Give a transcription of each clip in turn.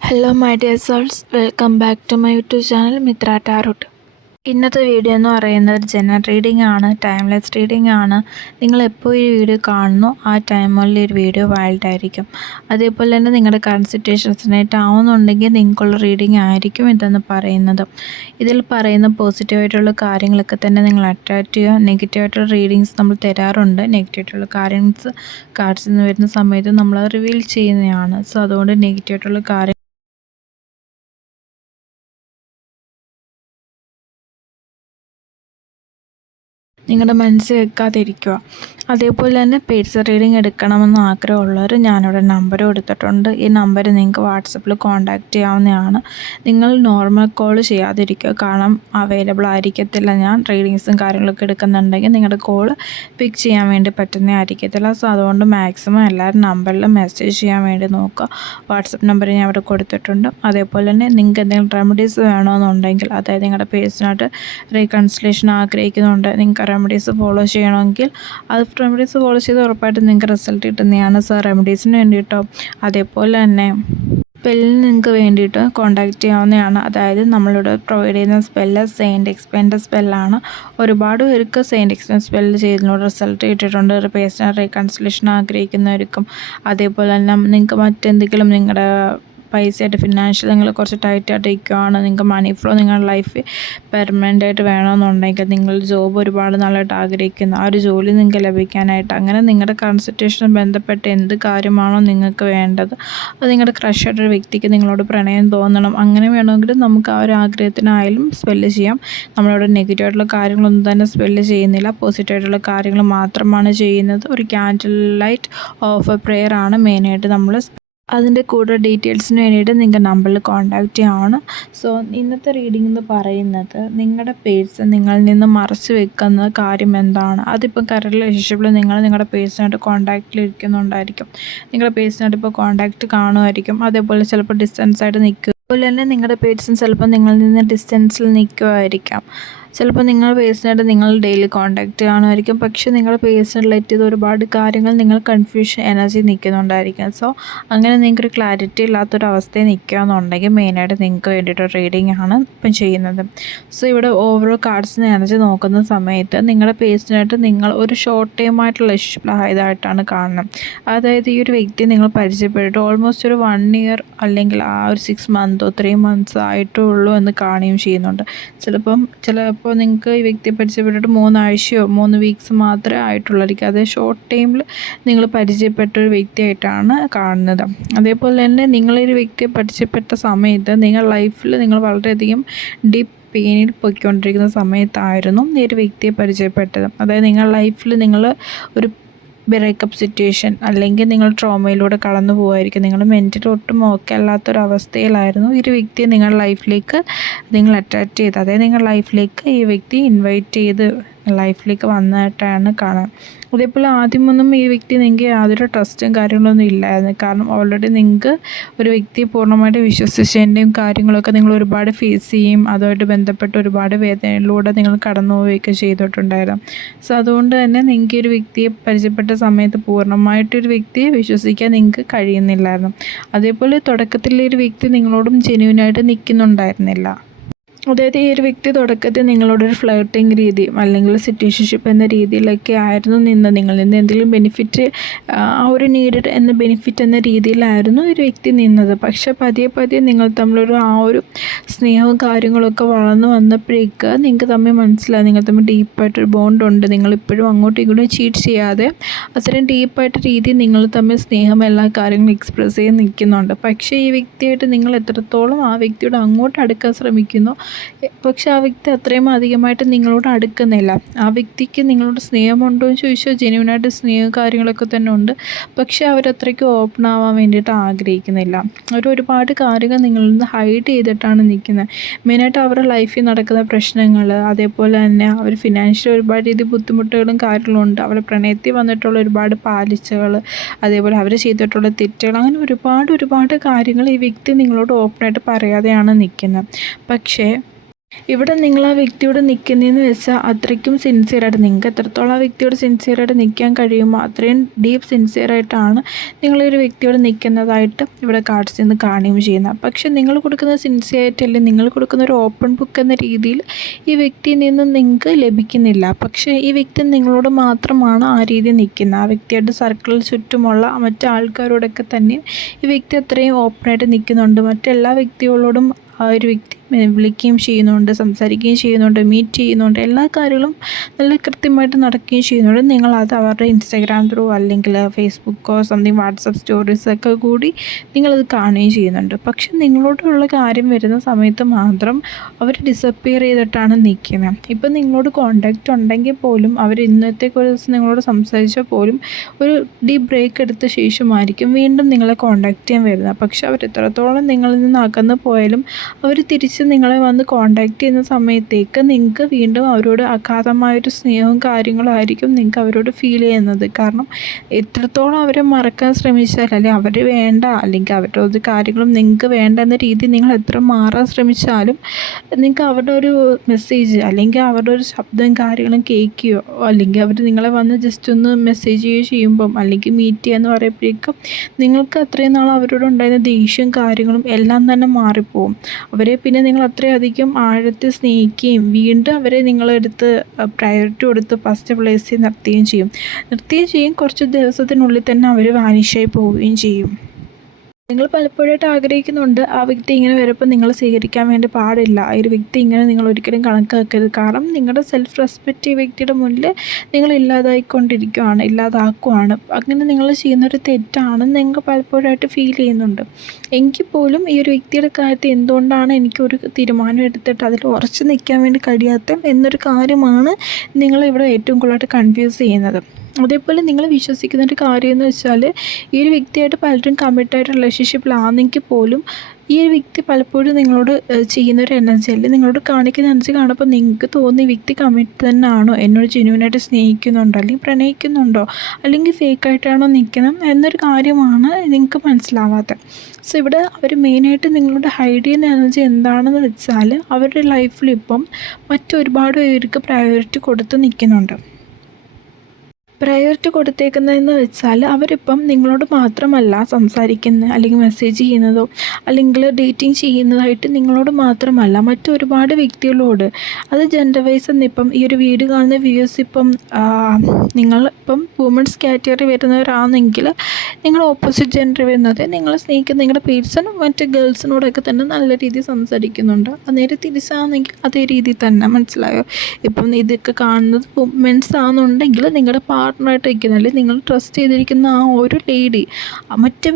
Hello my dear souls welcome back to my YouTube channel Mitra tarot ഇന്നത്തെ video എന്ന് പറയുന്നത് general reading ആണ് timeless reading ആണ്. നിങ്ങൾ എപ്പോൾ ഈ വീഡിയോ കാണുന്നു ആ ടൈമിൽ ഒരു വീഡിയോ വൈൽഡ് ആയിരിക്കും. അതേപോലെ തന്നെ നിങ്ങളുടെ കറണ്ട് സിറ്റുവേഷൻസിനായിട്ട് ആവുന്നുണ്ടെങ്കിൽ നിങ്ങൾക്കുള്ള റീഡിംഗ് ആയിരിക്കും ഇതെന്ന് പറയുന്നത്. ഇതിൽ പറയുന്ന പോസിറ്റീവായിട്ടുള്ള കാര്യങ്ങളൊക്കെ തന്നെ നിങ്ങൾ അട്രാക്റ്റ് ചെയ്യുക. നെഗറ്റീവായിട്ടുള്ള റീഡിങ്സ് നമ്മൾ തരാറുണ്ട്. നെഗറ്റീവായിട്ടുള്ള കാര്യങ്ങൾസ് കാർഡ്സിൽ നിന്ന് വരുന്ന സമയത്ത് നമ്മൾ റിവീൽ ചെയ്യുന്നതാണ്. സോ അതുകൊണ്ട് നെഗറ്റീവായിട്ടുള്ള കാര്യം നിങ്ങളുടെ മനസ്സിൽ വെക്കാതിരിക്കുക. അതേപോലെ തന്നെ പേഴ്സൺ റീഡിംഗ് എടുക്കണമെന്ന് ആഗ്രഹമുള്ളവർ ഞാനിവിടെ നമ്പർ കൊടുത്തിട്ടുണ്ട്. ഈ നമ്പർ നിങ്ങൾക്ക് വാട്സപ്പിൽ കോൺടാക്റ്റ് ചെയ്യാവുന്നതാണ്. നിങ്ങൾ നോർമൽ കോൾ ചെയ്യാതിരിക്കുക. കാരണം അവൈലബിൾ ആയിരിക്കത്തില്ല. ഞാൻ റീഡിങ്സും കാര്യങ്ങളൊക്കെ എടുക്കുന്നുണ്ടെങ്കിൽ നിങ്ങളുടെ കോൾ പിക്ക് ചെയ്യാൻ വേണ്ടി പറ്റുന്ന ആയിരിക്കത്തില്ല സോ അതുകൊണ്ട് മാക്സിമം എല്ലാവരും നമ്പറിൽ മെസ്സേജ് ചെയ്യാൻ വേണ്ടി നോക്കുക. വാട്സപ്പ് നമ്പർ ഞാൻ ഇവിടെ കൊടുത്തിട്ടുണ്ട്. അതേപോലെ തന്നെ നിങ്ങൾക്ക് എന്തെങ്കിലും റെമഡീസ് വേണമെന്നുണ്ടെങ്കിൽ അതായത് നിങ്ങളുടെ പേഴ്സണായിട്ട് റീകൺസിലേഷൻ ആഗ്രഹിക്കുന്നുണ്ട് നിങ്ങൾക്ക് റെമഡീസ് ഫോളോ ചെയ്യണമെങ്കിൽ അത് റെമഡീസ് ഫോളോ ചെയ്ത് ഉറപ്പായിട്ടും നിങ്ങൾക്ക് റിസൾട്ട് കിട്ടുന്നതാണ് സോ റെമഡീസിന് വേണ്ടിയിട്ടോ അതേപോലെ തന്നെ സ്പെല്ലിന് നിങ്ങൾക്ക് വേണ്ടിയിട്ട് കോൺടാക്റ്റ് ചെയ്യാവുന്നതാണ്. അതായത് നമ്മളിവിടെ പ്രൊവൈഡ് ചെയ്യുന്ന സ്പെല്ല് സെയിന്റ് എക്സ്പെൻഡ് സ്പെല്ലാണ് ഒരുപാട് പേർക്ക് സെയിന്റ് എക്സ്പെൻഡ് സ്പെല്ല് ചെയ്തതിനോട് റിസൾട്ട് കിട്ടിയിട്ടുണ്ട്. പേഴ്സണൽ റീകൺസിലേഷൻ ആഗ്രഹിക്കുന്നവർക്കും. അതേപോലെ തന്നെ നിങ്ങൾക്ക് മറ്റെന്തെങ്കിലും നിങ്ങളുടെ പൈസയായിട്ട് ഫിനാൻഷ്യൽ നിങ്ങൾ കുറച്ച് ടൈറ്റായിട്ട് ഇരിക്കുകയാണ് നിങ്ങൾക്ക് മണി ഫ്ലോ നിങ്ങളുടെ ലൈഫ് പെർമനന്റ് ആയിട്ട് വേണമെന്നുണ്ടെങ്കിൽ നിങ്ങൾ ജോബ് ഒരുപാട് നാളായിട്ട് ആഗ്രഹിക്കുന്നു. ആ ഒരു ജോലി നിങ്ങൾക്ക് ലഭിക്കാനായിട്ട്. അങ്ങനെ നിങ്ങളുടെ കൺസൾട്ടേഷനും ബന്ധപ്പെട്ട് എന്ത് കാര്യമാണോ നിങ്ങൾക്ക് വേണ്ടത് അത് നിങ്ങളുടെ ക്രഷായിട്ടൊരു വ്യക്തിക്ക് നിങ്ങളോട് പ്രണയം തോന്നണം. അങ്ങനെ വേണമെങ്കിൽ നമുക്ക് ആ ഒരു ആഗ്രഹത്തിനായാലും സ്പെല്ല് ചെയ്യാം. നമ്മളിവിടെ നെഗറ്റീവ് ആയിട്ടുള്ള കാര്യങ്ങളൊന്നും തന്നെ സ്പെല്ല് ചെയ്യുന്നില്ല. പോസിറ്റീവ് ആയിട്ടുള്ള കാര്യങ്ങൾ മാത്രമാണ് ചെയ്യുന്നത്. ഒരു candle light of a prayer ആണ് മെയിനായിട്ട് നമ്മൾ അതിന്റെ കൂടെ ഡീറ്റെയിൽസിന് വേണ്ടിയിട്ട് നിങ്ങൾക്ക് നമ്പറിൽ കോൺടാക്റ്റ് ചെയ്യാവുന്ന സോ ഇന്നത്തെ റീഡിംഗ് എന്ന് പറയുന്നത് നിങ്ങളുടെ പേഴ്സ് നിങ്ങളിൽ നിന്ന് മറച്ചു വെക്കുന്ന കാര്യം എന്താണ്? അതിപ്പം കറണ്ട് റിലേഷൻഷിപ്പിൽ നിങ്ങൾ നിങ്ങളുടെ പേഴ്സണായിട്ട് കോൺടാക്റ്റിൽ ഇരിക്കുന്നുണ്ടായിരിക്കും. നിങ്ങളുടെ പേഴ്സണായിട്ട് ഇപ്പോൾ കോൺടാക്റ്റ് കാണുമായിരിക്കും. അതേപോലെ ചിലപ്പോൾ ഡിസ്റ്റൻസ് ആയിട്ട് നിൽക്കുക. അതുപോലെ തന്നെ നിങ്ങളുടെ പേഴ്സൺ ചിലപ്പോൾ നിങ്ങളിൽ നിന്ന് ഡിസ്റ്റൻസിൽ നിൽക്കുമായിരിക്കാം. ചിലപ്പോൾ നിങ്ങൾ പേഴ്സണായിട്ട് നിങ്ങൾ ഡെയിലി കോൺടാക്റ്റ് കാണുമായിരിക്കും. പക്ഷേ നിങ്ങളുടെ പേഴ്സണലായിട്ട് ഇത് ഒരുപാട് കാര്യങ്ങൾ നിങ്ങൾ കൺഫ്യൂഷൻ എനർജി നിൽക്കുന്നുണ്ടായിരിക്കും. സോ അങ്ങനെ നിങ്ങൾക്കൊരു ക്ലാരിറ്റി ഇല്ലാത്തൊരവസ്ഥയിൽ നിൽക്കുകയെന്നുണ്ടെങ്കിൽ മെയിനായിട്ട് നിങ്ങൾക്ക് വേണ്ടിയിട്ട് റീഡിംഗ് ആണ് ഇപ്പം ചെയ്യുന്നത്. സോ ഇവിടെ ഓവറോൾ കാർഡ്സിന് എനർജി നോക്കുന്ന സമയത്ത് നിങ്ങളുടെ പേഴ്സണായിട്ട് നിങ്ങൾ ഒരു ഷോർട്ട് ടൈം ആയിട്ടുള്ള ഇഷ്ടമായതായിട്ടാണ് കാണുന്നത്. അതായത് ഈ ഒരു വ്യക്തി നിങ്ങൾ പരിചയപ്പെട്ടിട്ട് ഓൾമോസ്റ്റ് ഒരു വൺ ഇയർ അല്ലെങ്കിൽ ആ ഒരു സിക്സ് മന്തോ ത്രീ മന്ത്സോ ആയിട്ടുള്ളൂ എന്ന് കാണുകയും ചെയ്യുന്നുണ്ട്. ചിലപ്പം ചിലപ്പോൾ അപ്പോൾ നിങ്ങൾക്ക് ഈ വ്യക്തിയെ പരിചയപ്പെട്ടിട്ട് മൂന്നാഴ്ചയോ മൂന്ന് വീക്സ് മാത്രമേ ആയിട്ടുള്ളായിരിക്കും. അതായത് ഷോർട്ട് ടൈമിൽ നിങ്ങൾ പരിചയപ്പെട്ട ഒരു വ്യക്തിയായിട്ടാണ് കാണുന്നത്. അതേപോലെ തന്നെ നിങ്ങളൊരു വ്യക്തിയെ പരിചയപ്പെട്ട സമയത്ത് നിങ്ങൾ ലൈഫിൽ നിങ്ങൾ വളരെയധികം ഡീപ്പ് പെയിനിൽ പൊയ്ക്കൊണ്ടിരിക്കുന്ന സമയത്തായിരുന്നു ഈ ഒരു വ്യക്തിയെ പരിചയപ്പെട്ടത്. അതായത് നിങ്ങൾ ലൈഫിൽ നിങ്ങൾ ഒരു ബ്രേക്കപ്പ് സിറ്റുവേഷൻ അല്ലെങ്കിൽ നിങ്ങൾ ട്രോമയിലൂടെ കടന്നു പോകുമായിരിക്കും നിങ്ങൾ മെന്റലി ഒട്ടും ഓക്കെ അല്ലാത്തൊരവസ്ഥയിലായിരുന്നു. ഈ ഒരു വ്യക്തിയെ നിങ്ങളുടെ ലൈഫിലേക്ക് നിങ്ങൾ അട്രാക്റ്റ് ചെയ്ത് അതായത് നിങ്ങളുടെ ലൈഫിലേക്ക് ഈ വ്യക്തി ഇൻവൈറ്റ് ചെയ്ത് ലൈഫിലേക്ക് വന്നിട്ടാണ് കാണാൻ അതേപോലെ ആദ്യമൊന്നും ഈ വ്യക്തി നിങ്ങൾക്ക് യാതൊരു ട്രസ്റ്റും കാര്യങ്ങളൊന്നും ഇല്ലായിരുന്നു. കാരണം ഓൾറെഡി നിങ്ങൾക്ക് ഒരു വ്യക്തിയെ പൂർണമായിട്ട് വിശ്വസിച്ചതിന്റെയും കാര്യങ്ങളൊക്കെ നിങ്ങൾ ഒരുപാട് ഫേസ് ചെയ്യും. അതുമായിട്ട് ബന്ധപ്പെട്ട് ഒരുപാട് വേദനയിലൂടെ നിങ്ങൾ കടന്നു പോവുകയൊക്കെ ചെയ്തിട്ടുണ്ടായിരുന്നു. സോ അതുകൊണ്ട് തന്നെ നിങ്ങൾക്ക് ഒരു വ്യക്തിയെ പരിചയപ്പെട്ട സമയത്ത് പൂർണമായിട്ടൊരു വ്യക്തിയെ വിശ്വസിക്കാൻ നിങ്ങൾക്ക് കഴിയുന്നില്ലായിരുന്നു. അതേപോലെ തുടക്കത്തിൽ ഒരു വ്യക്തി നിങ്ങളോടും ജെന്യൂനായിട്ട് നിൽക്കുന്നുണ്ടായിരുന്നില്ല അതായത് ഈ ഒരു വ്യക്തി തുടക്കത്തിൽ നിങ്ങളോടൊരു ഫ്ലേട്ടിങ് രീതി അല്ലെങ്കിൽ സിറ്റുവേഷൻഷിപ്പ് എന്ന രീതിയിലൊക്കെ ആയിരുന്നു നിന്ന് നിങ്ങളിൽ നിന്ന് എന്തെങ്കിലും ബെനിഫിറ്റ് ആ ഒരു നീഡഡ് എന്ന ബെനിഫിറ്റ് എന്ന രീതിയിലായിരുന്നു ഒരു വ്യക്തി നിന്നത്. പക്ഷേ പതിയെ പതിയെ നിങ്ങൾ തമ്മിലൊരു ആ ഒരു സ്നേഹവും കാര്യങ്ങളൊക്കെ വളർന്നു വന്നപ്പോഴേക്ക് നിങ്ങൾക്ക് തമ്മിൽ മനസ്സിലായി നിങ്ങൾ തമ്മിൽ ഡീപ്പായിട്ടൊരു ബോണ്ടുണ്ട് നിങ്ങളിപ്പോഴും അങ്ങോട്ടും ഇങ്ങോട്ടും ചീറ്റ് ചെയ്യാതെ അത്രയും ഡീപ്പായിട്ട് രീതി നിങ്ങൾ തമ്മിൽ സ്നേഹം എല്ലാ കാര്യങ്ങളും എക്സ്പ്രസ് ചെയ്ത് നിൽക്കുന്നുണ്ട്. പക്ഷേ ഈ വ്യക്തിയായിട്ട് നിങ്ങൾ എത്രത്തോളം ആ വ്യക്തിയോട് അങ്ങോട്ട് അടുക്കാൻ ശ്രമിക്കുന്നു പക്ഷെ ആ വ്യക്തി അത്രയും അധികമായിട്ട് നിങ്ങളോട് അടുക്കുന്നില്ല. ആ വ്യക്തിക്ക് നിങ്ങളോട് സ്നേഹമുണ്ടോ എന്ന് ചോദിച്ചാൽ ജെനുവിനായിട്ട് സ്നേഹം കാര്യങ്ങളൊക്കെ തന്നെ ഉണ്ട്. പക്ഷെ അവരത്രയ്ക്ക് ഓപ്പൺ ആവാൻ വേണ്ടിയിട്ട് ആഗ്രഹിക്കുന്നില്ല. അവർ ഒരുപാട് കാര്യങ്ങൾ നിങ്ങളിൽ നിന്ന് ഹൈഡ് ചെയ്തിട്ടാണ് നിൽക്കുന്നത്. മെയിനായിട്ട് അവരുടെ ലൈഫിൽ നടക്കുന്ന പ്രശ്നങ്ങൾ അതേപോലെ തന്നെ അവർ ഫിനാൻഷ്യൽ ഒരുപാട് രീതി ബുദ്ധിമുട്ടുകളും കാര്യങ്ങളും ഉണ്ട്. അവരുടെ പ്രണയത്തിൽ വന്നിട്ടുള്ള ഒരുപാട് പാലിച്ചകൾ അതേപോലെ അവർ ചെയ്തിട്ടുള്ള തെറ്റുകൾ അങ്ങനെ ഒരുപാട് ഒരുപാട് കാര്യങ്ങൾ ഈ വ്യക്തി നിങ്ങളോട് ഓപ്പണായിട്ട് പറയാതെയാണ് നിൽക്കുന്നത്. പക്ഷേ ഇവിടെ നിങ്ങൾ ആ വ്യക്തിയോട് നിൽക്കുന്നതെന്ന് വെച്ചാൽ അത്രയ്ക്കും സിൻസിയറായിട്ട് നിങ്ങൾക്ക് എത്രത്തോളം ആ വ്യക്തിയോട് സിൻസിയറായിട്ട് നിൽക്കാൻ കഴിയുമോ അത്രയും ഡീപ്പ് സിൻസിയറായിട്ടാണ് നിങ്ങളൊരു വ്യക്തിയോട് നിൽക്കുന്നതായിട്ട് ഇവിടെ കാർഡ്സിൽ നിന്ന് കാണുകയും ചെയ്യുന്നത്. പക്ഷേ നിങ്ങൾ കൊടുക്കുന്ന സിൻസിയറിറ്റി അല്ലെങ്കിൽ നിങ്ങൾ കൊടുക്കുന്ന ഒരു ഓപ്പൺ ബുക്ക് എന്ന രീതിയിൽ ഈ വ്യക്തിയിൽ നിന്ന് നിങ്ങൾക്ക് ലഭിക്കുന്നില്ല. പക്ഷേ ഈ വ്യക്തി നിങ്ങളോട് മാത്രമാണ് ആ രീതി നിൽക്കുന്നത്. ആ വ്യക്തിയുടെ സർക്കിളിൽ ചുറ്റുമുള്ള മറ്റു ആൾക്കാരോടൊക്കെ തന്നെ ഈ വ്യക്തി അത്രയും ഓപ്പണായിട്ട് നിൽക്കുന്നുണ്ട്. മറ്റെല്ലാ വ്യക്തികളോടും ആ ഒരു വ്യക്തി വിളിക്കുകയും ചെയ്യുന്നുണ്ട് സംസാരിക്കുകയും ചെയ്യുന്നുണ്ട് മീറ്റ് ചെയ്യുന്നുണ്ട് എല്ലാ കാര്യങ്ങളും നല്ല കൃത്യമായിട്ട് നടക്കുകയും ചെയ്യുന്നുണ്ട്. അത് അവരുടെ ഇൻസ്റ്റാഗ്രാം ത്രൂ അല്ലെങ്കിൽ ഫേസ്ബുക്കോ സംതിങ് വാട്സപ്പ് സ്റ്റോറീസൊക്കെ കൂടി നിങ്ങളത് കാണുകയും ചെയ്യുന്നുണ്ട്. പക്ഷെ നിങ്ങളോടുള്ള കാര്യം വരുന്ന സമയത്ത് മാത്രം അവർ ഡിസപ്പിയർ ചെയ്തിട്ടാണ് നിൽക്കുന്നത്. ഇപ്പം നിങ്ങളോട് കോണ്ടാക്റ്റ് ഉണ്ടെങ്കിൽ പോലും അവർ ഇന്നത്തേക്ക് ഒരു ദിവസം നിങ്ങളോട് സംസാരിച്ചാൽ പോലും ഒരു ഡീപ് ബ്രേക്ക് എടുത്ത ശേഷമായിരിക്കും വീണ്ടും നിങ്ങളെ കോണ്ടാക്റ്റ് ചെയ്യാൻ വരുന്നത്. പക്ഷെ അവർ എത്രത്തോളം നിങ്ങളിൽ നിന്ന് അകന്ന് പോയാലും അവർ തിരിച്ച് നിങ്ങളെ വന്ന് കോണ്ടാക്ട് ചെയ്യുന്ന സമയത്തേക്ക് നിങ്ങൾക്ക് വീണ്ടും അവരോട് അഗാധമായൊരു സ്നേഹവും കാര്യങ്ങളും ആയിരിക്കും നിങ്ങൾക്ക് അവരോട് ഫീൽ ചെയ്യുന്നത്. കാരണം എത്രത്തോളം അവരെ മറക്കാൻ ശ്രമിച്ചാൽ അല്ലെങ്കിൽ അവർ വേണ്ട അല്ലെങ്കിൽ അവരുടെ ഒരു കാര്യങ്ങളും നിങ്ങൾക്ക് വേണ്ട എന്ന രീതി നിങ്ങൾ എത്ര മാറാൻ ശ്രമിച്ചാലും നിങ്ങൾക്ക് അവരുടെ ഒരു മെസ്സേജ് അല്ലെങ്കിൽ അവരുടെ ഒരു ശബ്ദം കാര്യങ്ങളും കേൾക്കുകയോ അല്ലെങ്കിൽ അവർ നിങ്ങളെ വന്ന് ജസ്റ്റ് ഒന്ന് മെസ്സേജ് ചെയ്യുകയോ ചെയ്യുമ്പം അല്ലെങ്കിൽ മീറ്റ് ചെയ്യുക എന്ന് പറയുമ്പോഴേക്കും നിങ്ങൾക്ക് അത്രയും നാൾ അവരോട് ഉണ്ടായിരുന്ന ദേഷ്യവും കാര്യങ്ങളും എല്ലാം തന്നെ മാറിപ്പോവും. അവരെ പിന്നെ നിങ്ങൾ അത്രയധികം ആഴത്തിൽ സ്നേഹിക്കുകയും വീണ്ടും അവരെ നിങ്ങളെടുത്ത് പ്രയോറിറ്റി കൊടുത്ത് ഫസ്റ്റ് പ്ലേസിൽ നിർത്തുകയും ചെയ്യും. നിർത്തുകയും ചെയ്യും. കുറച്ച് ദിവസത്തിനുള്ളിൽ തന്നെ അവർ വാനിഷായി പോവുകയും ചെയ്യും. നിങ്ങൾ പലപ്പോഴായിട്ട് ആഗ്രഹിക്കുന്നുണ്ട് ആ വ്യക്തി ഇങ്ങനെ വരുമ്പോൾ നിങ്ങൾ സ്വീകരിക്കാൻ വേണ്ടി പാടില്ല. ആ ഒരു വ്യക്തി ഇങ്ങനെ നിങ്ങൾ ഒരിക്കലും കണക്കാക്കരുത്. കാരണം നിങ്ങളുടെ സെൽഫ് റെസ്പെക്റ്റ് ഈ വ്യക്തിയുടെ മുന്നിൽ നിങ്ങൾ ഇല്ലാതായിക്കൊണ്ടിരിക്കുകയാണ് ഇല്ലാതാക്കുവാണ്. അങ്ങനെ നിങ്ങൾ ചെയ്യുന്നൊരു തെറ്റാണെന്ന് നിങ്ങൾ പലപ്പോഴായിട്ട് ഫീൽ ചെയ്യുന്നുണ്ട്. എങ്കിൽ പോലും ഈ ഒരു വ്യക്തിയുടെ കാര്യത്തിൽ എന്തുകൊണ്ടാണ് എനിക്കൊരു തീരുമാനം എടുത്തിട്ട് അതിൽ ഉറച്ചു നിൽക്കാൻ വേണ്ടി കഴിയാത്ത എന്നൊരു കാര്യമാണ് നിങ്ങളിവിടെ ഏറ്റവും കൂടുതലായിട്ട് കൺഫ്യൂസ് ചെയ്യുന്നത്. അതേപോലെ നിങ്ങൾ വിശ്വസിക്കുന്ന ഒരു കാര്യം എന്ന് വെച്ചാൽ ഈ ഒരു വ്യക്തിയായിട്ട് പലരും കമ്മിറ്റായിട്ട് റിലേഷൻഷിപ്പിലാണെങ്കിൽ പോലും ഈ ഒരു വ്യക്തി പലപ്പോഴും നിങ്ങളോട് ചെയ്യുന്ന ഒരു എനർജി അല്ലെങ്കിൽ നിങ്ങളോട് കാണിക്കുന്ന എനർജി കാണുമ്പോൾ നിങ്ങൾക്ക് തോന്നി ഈ വ്യക്തി കമ്മിറ്റ് തന്നെയാണോ? എന്നോട് ജെന്യൂനായിട്ട് സ്നേഹിക്കുന്നുണ്ടോ? അല്ലെങ്കിൽ പ്രണയിക്കുന്നുണ്ടോ? അല്ലെങ്കിൽ ഫേക്കായിട്ടാണോ നിൽക്കുന്നത്? എന്നൊരു കാര്യമാണ് നിങ്ങൾക്ക് മനസ്സിലാവാത്തത്. സോ ഇവിടെ അവർ മെയിനായിട്ട് നിങ്ങളോട് ഹൈഡ് ചെയ്യുന്ന എനർജി എന്താണെന്ന് വെച്ചാൽ അവരുടെ ലൈഫിൽ ഇപ്പം മറ്റൊരുപാട് പേർക്ക് പ്രയോറിറ്റി കൊടുത്ത് നിൽക്കുന്നുണ്ട്. പ്രയോറിറ്റി കൊടുത്തേക്കുന്നതെന്ന് വെച്ചാൽ അവരിപ്പം നിങ്ങളോട് മാത്രമല്ല സംസാരിക്കുന്നത് അല്ലെങ്കിൽ മെസ്സേജ് ചെയ്യുന്നതോ അല്ലെങ്കിൽ ഡേറ്റിംഗ് ചെയ്യുന്നതായിട്ട് നിങ്ങളോട് മാത്രമല്ല മറ്റൊരുപാട് വ്യക്തികളോട്. അത് ജെൻഡർ വൈസ് എന്നിപ്പം ഈ ഒരു വീട് കാണുന്ന വ്യൂസ് ഇപ്പം നിങ്ങൾ ഇപ്പം വുമൻസ് കാറ്റഗറി വരുന്നവരാണെങ്കിൽ നിങ്ങൾ ഓപ്പോസിറ്റ് ജെൻഡർ വരുന്നത് നിങ്ങൾ സ്നേഹിക്കുന്ന നിങ്ങളുടെ പേഴ്സണും മറ്റ് ഗേൾസിനോടൊക്കെ തന്നെ നല്ല രീതിയിൽ സംസാരിക്കുന്നുണ്ട്. നേരെ തിരിച്ചാണെങ്കിൽ അതേ രീതിയിൽ തന്നെ മനസ്സിലായോ? ഇപ്പം ഇതൊക്കെ കാണുന്നത് വുമൻസ് ആണെന്നുണ്ടെങ്കിൽ നിങ്ങളുടെ പാ പാർട്ട്ണറായിട്ട് നിൽക്കുന്ന അല്ലെങ്കിൽ നിങ്ങൾ ട്രസ്റ്റ് ചെയ്തിരിക്കുന്ന ആ ഒരു ലേഡി മറ്റ്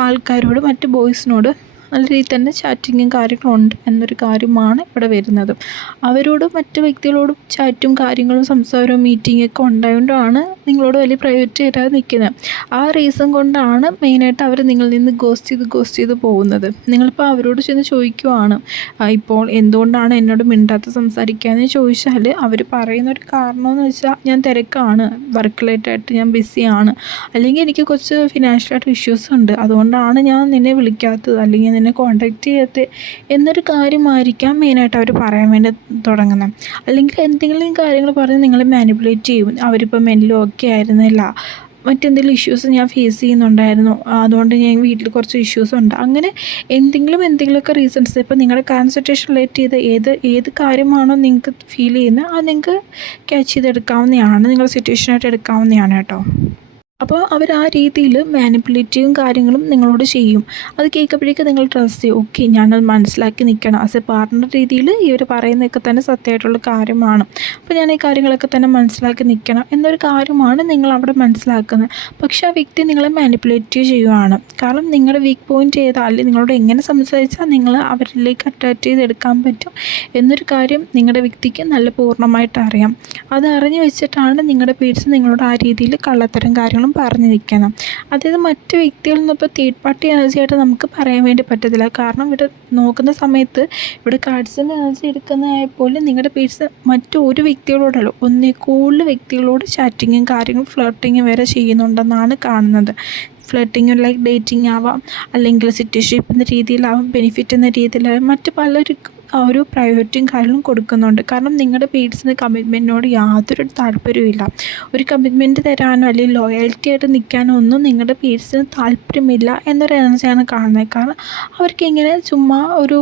ആൾക്കാരോട് മറ്റ് ബോയ്സിനോട് നല്ല രീതിയിൽ തന്നെ ചാറ്റിങ്ങും കാര്യങ്ങളും ഉണ്ട് എന്നൊരു കാര്യമാണ് ഇവിടെ വരുന്നത്. അവരോട് മറ്റു വ്യക്തികളോടും ചാറ്റും കാര്യങ്ങളും സംസാരവും മീറ്റിങ്ങൊക്കെ ഉണ്ടായതുകൊണ്ടാണ് നിങ്ങളോട് വലിയ പ്രയോറിറ്റി തരാതെ നിൽക്കുന്നത്. ആ റീസൺ കൊണ്ടാണ് മെയിനായിട്ട് അവർ നിങ്ങളിൽ നിന്ന് ഗോസ്റ്റ് ചെയ്ത് ഗോസ്റ്റ് ചെയ്ത് പോകുന്നത്. നിങ്ങളിപ്പോൾ അവരോട് ചെന്ന് ചോദിക്കുവാണ് ഇപ്പോൾ എന്തുകൊണ്ടാണ് എന്നോട് മിണ്ടാത്ത സംസാരിക്കാമെന്ന് ചോദിച്ചാൽ അവർ പറയുന്ന ഒരു കാരണമെന്ന് വെച്ചാൽ ഞാൻ തിരക്കാണ് വർക്ക് റിലേറ്റഡായിട്ട് ഞാൻ ബിസിയാണ് അല്ലെങ്കിൽ എനിക്ക് കുറച്ച് ഫിനാൻഷ്യലായിട്ട് ഇഷ്യൂസ് ഉണ്ട്. അതുകൊണ്ടാണ് ഞാൻ നിന്നെ വിളിക്കാത്തത്. അല്ലെങ്കിൽ നിന്നെ കോണ്ടാക്ട് ചെയ്യാത്ത എന്നൊരു കാര്യമായിരിക്കാം മെയിനായിട്ട് അവർ പറയാൻ വേണ്ടി തുടങ്ങുന്നത്. അല്ലെങ്കിൽ എന്തെങ്കിലും കാര്യങ്ങൾ പറഞ്ഞ് നിങ്ങളെ മാനിപ്പുലേറ്റ് ചെയ്യും. അവരിപ്പോൾ മെന്റലി ഓക്കെ ആയിരുന്നില്ല. മറ്റെന്തെങ്കിലും ഇഷ്യൂസ് ഞാൻ ഫേസ് ചെയ്യുന്നുണ്ടായിരുന്നു. അതുകൊണ്ട് ഞാൻ വീട്ടിൽ കുറച്ച് ഇഷ്യൂസ് ഉണ്ട്. അങ്ങനെ എന്തെങ്കിലും എന്തെങ്കിലുമൊക്കെ റീസൺസ് ഇപ്പോൾ നിങ്ങളുടെ സിറ്റുവേഷൻ റിലേറ്റ് ചെയ്ത് ഏത് ഏത് കാര്യമാണോ നിങ്ങൾക്ക് ഫീൽ ചെയ്യുന്നത് അത് നിങ്ങൾക്ക് ക്യാച്ച് ചെയ്തെടുക്കാവുന്നതാണ്. നിങ്ങളുടെ സിറ്റുവേഷനായിട്ട് എടുക്കാവുന്നതാണ് കേട്ടോ. അപ്പോൾ അവർ ആ രീതിയിൽ മാനിപ്പുലേറ്റീവും കാര്യങ്ങളും നിങ്ങളോട് ചെയ്യും. അത് കേൾക്കുമ്പോഴേക്കും നിങ്ങൾ ട്രസ്റ്റ് ചെയ്യും. ഓക്കെ ഞാനത് മനസ്സിലാക്കി നിൽക്കണം. ആസ് എ പാർട്ട്ണർ രീതിയിൽ ഇവർ പറയുന്നതൊക്കെ തന്നെ സത്യമായിട്ടുള്ള കാര്യമാണ്. അപ്പോൾ ഞാൻ ഈ കാര്യങ്ങളൊക്കെ തന്നെ മനസ്സിലാക്കി നിൽക്കണം എന്നൊരു കാര്യമാണ് നിങ്ങൾ അവിടെ മനസ്സിലാക്കുന്നത്. പക്ഷെ ആ വ്യക്തി നിങ്ങളെ മാനിപ്പുലേറ്റ് ചെയ്യുവാണ്. കാരണം നിങ്ങളുടെ വീക്ക് പോയിന്റ് ചെയ്താൽ അല്ലെങ്കിൽ നിങ്ങളോട് എങ്ങനെ സംസാരിച്ചാൽ നിങ്ങൾ അവരിലേക്ക് അറ്റാച്ച് ചെയ്തെടുക്കാൻ പറ്റും എന്നൊരു കാര്യം നിങ്ങളുടെ വ്യക്തിക്ക് നല്ല പൂർണമായിട്ട് അറിയാം. അത് അറിഞ്ഞു വെച്ചിട്ടാണ് നിങ്ങളുടെ പേഴ്സ് നിങ്ങളോട് ആ രീതിയിൽ കള്ളത്തരം കാര്യങ്ങളും എപ്പോഴും പറഞ്ഞു നിൽക്കണം. അതായത് മറ്റ് വ്യക്തികളിൽ നിന്നിപ്പോൾ തേർഡ് പാർട്ടി എനർജി ആയിട്ട് നമുക്ക് പറയാൻ വേണ്ടി പറ്റത്തില്ല. കാരണം ഇവിടെ നോക്കുന്ന സമയത്ത് ഇവിടെ കാർഡ്സിന്റെ എനർജി എടുക്കുന്നതായപ്പോൾ നിങ്ങളുടെ പേഴ്സ് മറ്റു ഒരു വ്യക്തികളോടല്ലോ ഒന്നേ കൂടുതൽ വ്യക്തികളോട് ചാറ്റിങ്ങും കാര്യങ്ങളും ഫ്ലോട്ടിങ്ങും വരെ ചെയ്യുന്നുണ്ടെന്നാണ് കാണുന്നത്. ഫ്ലട്ടിങ് ലൈക്ക് ഡേറ്റിംഗ് ആവാം അല്ലെങ്കിൽ സിറ്റുവേഷൻ എന്ന രീതിയിലാവാം ബെനിഫിറ്റ് എന്ന രീതിയിലാവാം മറ്റ് പലർക്കും ഒരു പ്രയോറിറ്റിയും കാര്യങ്ങളും കൊടുക്കുന്നുണ്ട്. കാരണം നിങ്ങളുടെ പേഴ്സിന് കമ്മിറ്റ്മെന്റിനോട് യാതൊരു താല്പര്യവുമില്ല. ഒരു കമ്മിറ്റ്മെന്റ് തരാനോ അല്ലെങ്കിൽ ലോയാലിറ്റി ആയിട്ട് നിൽക്കാനോ ഒന്നും നിങ്ങളുടെ പേഴ്സിന് താല്പര്യമില്ല എന്നൊരു എനർജിയാണ് കാണുന്നത്. കാരണം അവർക്ക് ഇങ്ങനെ ചുമ്മാ ഒരു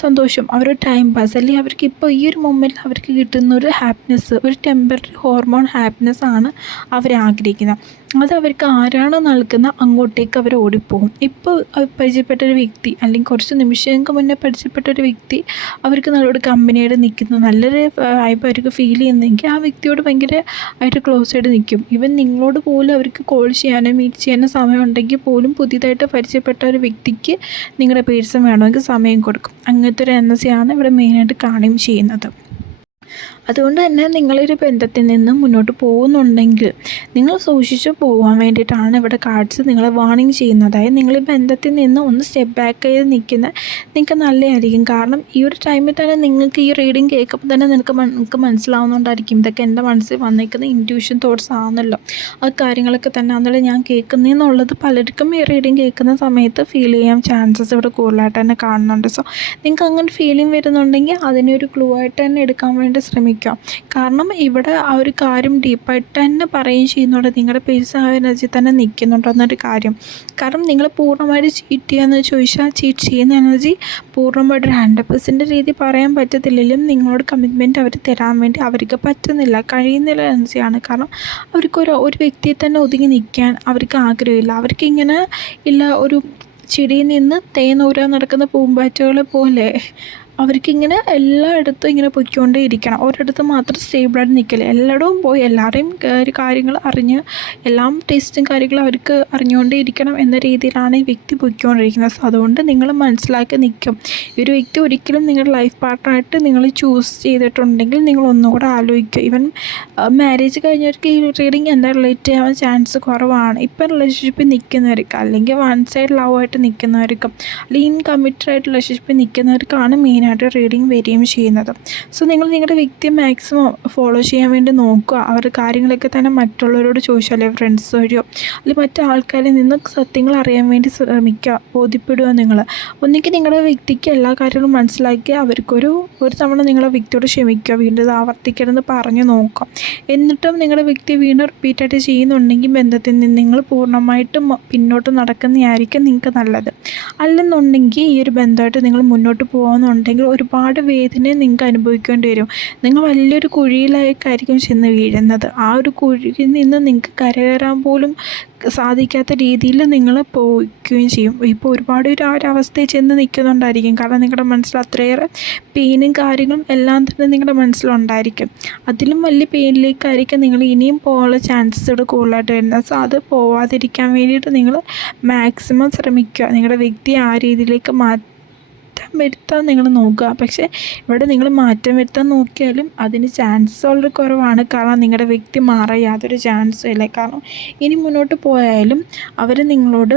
സന്തോഷം അവരുടെ ടൈം പാസ് അല്ലെങ്കിൽ അവർക്ക് ഇപ്പോൾ ഈ ഒരു മൊമെന്റിൽ അവർക്ക് കിട്ടുന്ന ഒരു ഹാപ്പിനെസ് ഒരു ടെമ്പററി ഹോർമോൺ ഹാപ്പിനെസ് ആണ് അവർ ആഗ്രഹിക്കുന്നത്. അത് അവർക്ക് ആരാണ് നൽകുന്ന അങ്ങോട്ടേക്ക് അവർ ഓടിപ്പോകും. ഇപ്പോൾ പരിചയപ്പെട്ട ഒരു വ്യക്തി അല്ലെങ്കിൽ കുറച്ച് നിമിഷങ്ങൾക്ക് മുന്നേ പരിചയപ്പെട്ട ഒരു വ്യക്തി അവർക്ക് നല്ലൊരു കമ്പനിയായിട്ട് നിൽക്കുന്നു. നല്ലൊരു വൈബ് അവർക്ക് ഫീൽ ചെയ്യുന്നെങ്കിൽ ആ വ്യക്തിയോട് ഭയങ്കര ആയിട്ട് ക്ലോസ് ആയിട്ട് നിൽക്കും. ഇവൻ നിങ്ങളോട് പോലും അവർക്ക് കോൾ ചെയ്യാനോ മീറ്റ് ചെയ്യാനോ സമയം ഉണ്ടെങ്കിൽ പോലും പുതിയതായിട്ട് പരിചയപ്പെട്ട ഒരു വ്യക്തിക്ക് നിങ്ങളുടെ പേഴ്സൺ വേണമെങ്കിൽ സമയം കൊടുക്കും. അങ്ങനത്തെ ഒരു എൻ എസ് ആണ് ഇവിടെ മെയിനായിട്ട് കാണുകയും ചെയ്യുന്നത്. അതുകൊണ്ട് തന്നെ നിങ്ങളൊരു ബന്ധത്തിൽ നിന്ന് മുന്നോട്ട് പോകുന്നുണ്ടെങ്കിൽ നിങ്ങൾ സൂക്ഷിച്ച് പോകാൻ വേണ്ടിയിട്ടാണ് ഇവിടെ കാർഡ്സ് നിങ്ങളെ വാണിംഗ് ചെയ്യുന്നത്. അതായത് നിങ്ങൾ ബന്ധത്തിൽ നിന്ന് ഒന്ന് സ്റ്റെപ്പ് ബാക്ക് ചെയ്ത് നിൽക്കുന്ന നിങ്ങൾക്ക് നല്ലതായിരിക്കും. കാരണം ഈ ഒരു ടൈമിൽ തന്നെ നിങ്ങൾക്ക് ഈ റീഡിങ് കേൾക്കുമ്പോൾ തന്നെ നിങ്ങൾക്ക് നിങ്ങൾക്ക് മനസ്സിലാവുന്നതുകൊണ്ടായിരിക്കും ഇതൊക്കെ എന്റെ മനസ്സിൽ വന്നിരിക്കുന്ന ഇന്റ്യൂഷൻ തോട്ട്സ് ആണല്ലോ. ആ കാര്യങ്ങളൊക്കെ തന്നെ ആണല്ലോ ഞാൻ കേൾക്കുന്നതെന്നുള്ളത് പലർക്കും ഈ റീഡിങ് കേൾക്കുന്ന സമയത്ത് ഫീൽ ചെയ്യാൻ ചാൻസസ് ഇവിടെ കൂടുതലായിട്ട് തന്നെ കാണുന്നുണ്ട്. സോ നിങ്ങൾക്ക് അങ്ങനെ ഫീലിംഗ് വരുന്നുണ്ടെങ്കിൽ അതിനൊരു ക്ലൂ ആയിട്ട് തന്നെ എടുക്കാൻ വേണ്ടി ശ്രമിക്കുക. കാരണം ഇവിടെ ആ ഒരു കാര്യം ഡീപ്പായിട്ട് തന്നെ പറയുകയും ചെയ്യുന്നുണ്ട്. നിങ്ങളുടെ പേസ് ആ എനർജി തന്നെ നിൽക്കുന്നുണ്ടോ എന്നൊരു കാര്യം. കാരണം നിങ്ങൾ പൂർണമായിട്ട് ചീറ്റ് ചെയ്യാന്ന് ചോദിച്ചാൽ ചീറ്റ് ചെയ്യുന്ന എനർജി പൂർണമായിട്ട് ഒരു ഹൺഡ്രഡ് പെർസെന്റ് രീതി പറയാൻ പറ്റത്തില്ലെങ്കിലും നിങ്ങളോട് കമ്മിറ്റ്മെന്റ് അവർ തരാൻ വേണ്ടി അവർക്ക് പറ്റുന്നില്ല. കഴിയുന്നില്ല എനർജിയാണ് കാരണം അവർക്ക് ഒരു വ്യക്തിയെ തന്നെ ഒതുങ്ങി നിൽക്കാൻ അവർക്ക് ആഗ്രഹമില്ല. അവർക്കിങ്ങനെ ഇല്ല ഒരു ചെടിയിൽ നിന്ന് തേനൂരാൻ നടക്കുന്ന പൂമ്പാറ്റകളെ പോലെ അവർക്കിങ്ങനെ എല്ലായിടത്തും ഇങ്ങനെ പൊയ്ക്കൊണ്ടേ ഇരിക്കണം. ഒരിടത്ത് മാത്രം സ്റ്റേബിളായിട്ട് നിൽക്കില്ല എല്ലായിടവും പോയി എല്ലാവരെയും കാര്യങ്ങൾ അറിഞ്ഞ് എല്ലാം ടേസ്റ്റും കാര്യങ്ങളും അവർക്ക് അറിഞ്ഞുകൊണ്ടേ ഇരിക്കണം എന്ന രീതിയിലാണ് ഈ വ്യക്തി പൊയ്ക്കൊണ്ടിരിക്കുന്നത്. സോ അതുകൊണ്ട് നിങ്ങൾ മനസ്സിലാക്കി നിൽക്കും. ഈ ഒരു വ്യക്തി ഒരിക്കലും നിങ്ങളുടെ ലൈഫ് പാർട്ട്ണറായിട്ട് നിങ്ങൾ ചൂസ് ചെയ്തിട്ടുണ്ടെങ്കിൽ നിങ്ങൾ ഒന്നുകൂടെ ആലോചിക്കുക. ഈവൻ മാരേജ് കഴിഞ്ഞവർക്ക് ഈ റീഡിങ് എന്താ റിലേറ്റ് ചെയ്യാൻ ചാൻസ് കുറവാണ്. ഇപ്പം റിലേഷൻഷിപ്പിൽ നിൽക്കുന്നവർക്ക് അല്ലെങ്കിൽ വൺ സൈഡ് ലവ് ആയിട്ട് നിൽക്കുന്നവർക്കും അല്ലെങ്കിൽ ഇൻകമ്മിറ്റഡ് ആയിട്ട് റിലേഷൻഷിപ്പിൽ നിൽക്കുന്നവർക്കാണ് മെയിനായിട്ട് റീഡിങ് വരികയും ചെയ്യുന്നത്. സോ നിങ്ങൾ നിങ്ങളുടെ വ്യക്തിയെ മാക്സിമം ഫോളോ ചെയ്യാൻ വേണ്ടി നോക്കുക. അവരുടെ കാര്യങ്ങളൊക്കെ തന്നെ മറ്റുള്ളവരോട് ചോദിച്ചാൽ അല്ലെങ്കിൽ ഫ്രണ്ട്സ് വഴിയോ അല്ലെങ്കിൽ മറ്റു ആൾക്കാരിൽ നിന്ന് സത്യങ്ങൾ അറിയാൻ വേണ്ടി ശ്രമിക്കുക ബോധ്യപ്പെടുക നിങ്ങൾ. ഒന്നിക്കി നിങ്ങളുടെ വ്യക്തിക്ക് എല്ലാ കാര്യങ്ങളും മനസ്സിലാക്കി അവർക്കൊരു ഒരു തവണ നിങ്ങളുടെ വ്യക്തിയോട് ക്ഷമിക്കുക വീണ്ടും ഇത് ആവർത്തിക്കരുതെന്ന് പറഞ്ഞു നോക്കുക. എന്നിട്ടും നിങ്ങളുടെ വ്യക്തി വീണ്ടും റിപ്പീറ്റായിട്ട് ചെയ്യുന്നുണ്ടെങ്കിൽ ബന്ധത്തിൽ നിന്ന് നിങ്ങൾ പൂർണമായിട്ടും പിന്നോട്ട് നടക്കുന്നതായിരിക്കും നിങ്ങൾക്ക് നല്ലത്. അല്ലെന്നുണ്ടെങ്കിൽ ഈ ഒരു ബന്ധമായിട്ട് നിങ്ങൾ മുന്നോട്ട് പോകുന്നുണ്ടെങ്കിൽ ഒരുപാട് വേദന നിങ്ങൾക്ക് അനുഭവിക്കേണ്ടി വരും. നിങ്ങൾ വലിയൊരു കുഴിയിലേക്കായിരിക്കും ചെന്ന് വീഴുന്നത്. ആ ഒരു കുഴിയിൽ നിന്ന് നിങ്ങൾക്ക് കരകയറാൻ പോലും സാധിക്കാത്ത രീതിയിൽ നിങ്ങൾ പോവുകയും ചെയ്യും. ഇപ്പോൾ ഒരുപാട് ഒരു ആ ഒരു അവസ്ഥയിൽ ചെന്ന് നിൽക്കുന്നുണ്ടായിരിക്കും. കാരണം നിങ്ങളുടെ മനസ്സിൽ അത്രയേറെ പെയിനും കാര്യങ്ങളും എല്ലാം തന്നെ നിങ്ങളുടെ മനസ്സിലുണ്ടായിരിക്കും. അതിലും വലിയ പെയിനിലേക്കായിരിക്കും നിങ്ങൾ ഇനിയും പോകാനുള്ള ചാൻസസ് ഇവിടെ കൂടുതലായിട്ട് വരുന്നത്. സോ അത് പോവാതിരിക്കാൻ വേണ്ടിയിട്ട് നിങ്ങൾ മാക്സിമം ശ്രമിക്കുക. നിങ്ങളുടെ വ്യക്തി ആ രീതിയിലേക്ക് മാറ്റി മാറ്റം വരുത്താൻ നിങ്ങൾ നോക്കുക. പക്ഷേ ഇവിടെ നിങ്ങൾ മാറ്റം വരുത്താൻ നോക്കിയാലും അതിന് ചാൻസ് വളരെ കുറവാണ്. കാരണം നിങ്ങളുടെ വ്യക്തി മാറാൻ യാതൊരു ചാൻസും ഇല്ല. കാരണം ഇനി മുന്നോട്ട് പോയാലും അവർ നിങ്ങളോട്